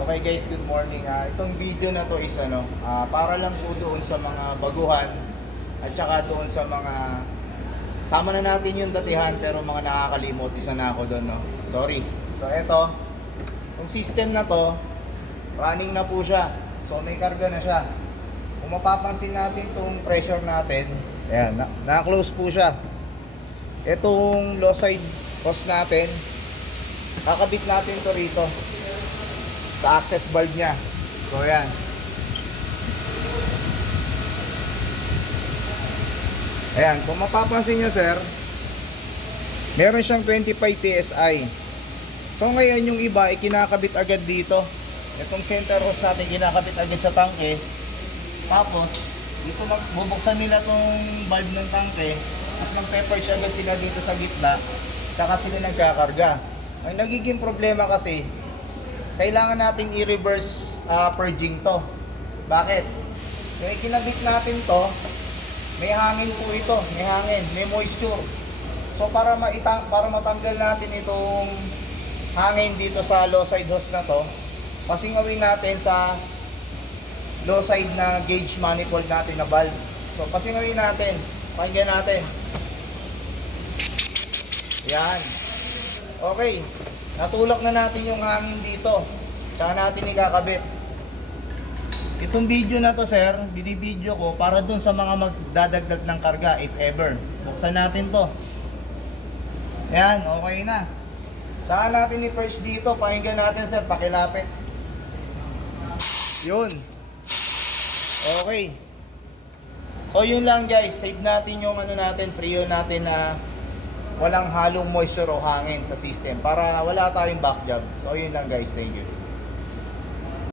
Okay guys, good morning. Itong video na to is para lang po doon sa mga baguhan at saka doon sa mga sama na natin yung datihan pero mga nakakalimot, isa na ako doon, no. Sorry. So eto, yung system na to, running na po siya. So may karga na siya. Kung mapapansin natin itong pressure natin, ayan, na-close po siya. Itong low side hose natin, kakabit natin to rito sa access valve niya. So ayan. Ayan, kung mapapansin nyo sir, meron siyang 25 PSI. So ngayon yung iba ikinakabit agad dito. Itong center hose natin kinakabit agad sa tangke. Tapos dito bubuksan nila tong valve ng tangke. Tapos mag-pepper siya agad sila dito sa gitna. Saka sila nagkakarga. Ang nagiging problema kasi, kailangan nating i-reverse purging to. Bakit? Yung ikinabit natin to, may hangin po ito, may hangin, may moisture. So para matanggal natin itong hangin dito sa low side hose na to, pasingawin natin sa low side na gauge manifold natin na valve. So pasingawin natin, pakinggan natin. Yan. Okay. Natulak na natin yung hangin dito. Saka natin ikakabit. Itong video na to sir, binibideo ko para dun sa mga magdadagdag ng karga if ever. Buksan natin to. Yan, okay na. Saka natin i-first dito, pakinggan natin sir, pakilapit. Yun. Okay. So yun lang guys, save natin yung natin, Freon natin na walang halong moisture o hangin sa system para wala tayong back job. So yun lang guys, thank you.